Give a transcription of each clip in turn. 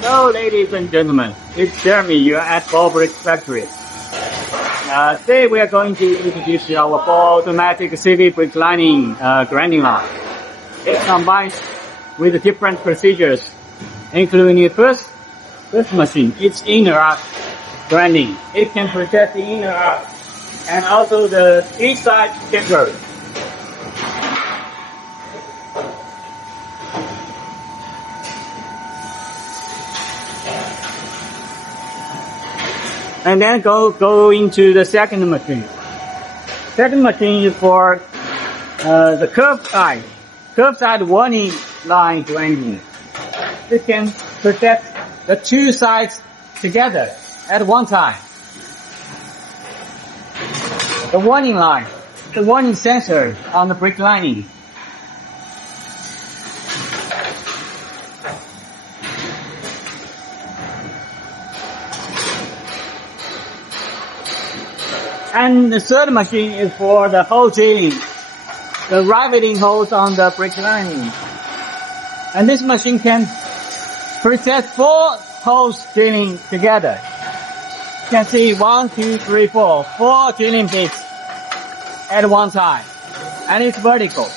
Hello, ladies and gentlemen. It's Jeremy. You're at Ball Brick Factory. Today we are going to introduce our full automatic CV brick lining grinding line. It combines with different procedures, including the first machine. It's inner arc grinding. It can protect the inner arc and also the inside chamfer. And then go into the second machine. Second machine is for the curved side warning line grinding. It can protect the two sides together at one time. The warning line, the warning sensor on the brick lining. And the third machine is for the hole drilling, the riveting holes on the brick lining. And this machine can protect 4 holes drilling together. You can see 1, 2, 3, 4 drilling bits at one time. And it's vertical.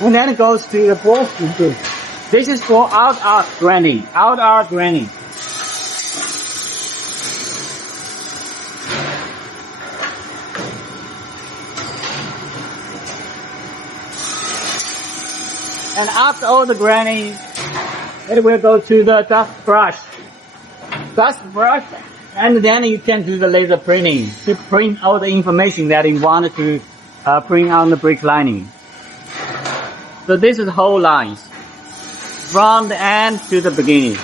And then it goes to the fourth machine. This is for out arc grinding. And after all the grinding, it will go to the dust brush. And then you can do the laser printing to print all the information that you wanted to print on the brick lining. So this is the whole lines, from the end to the beginning.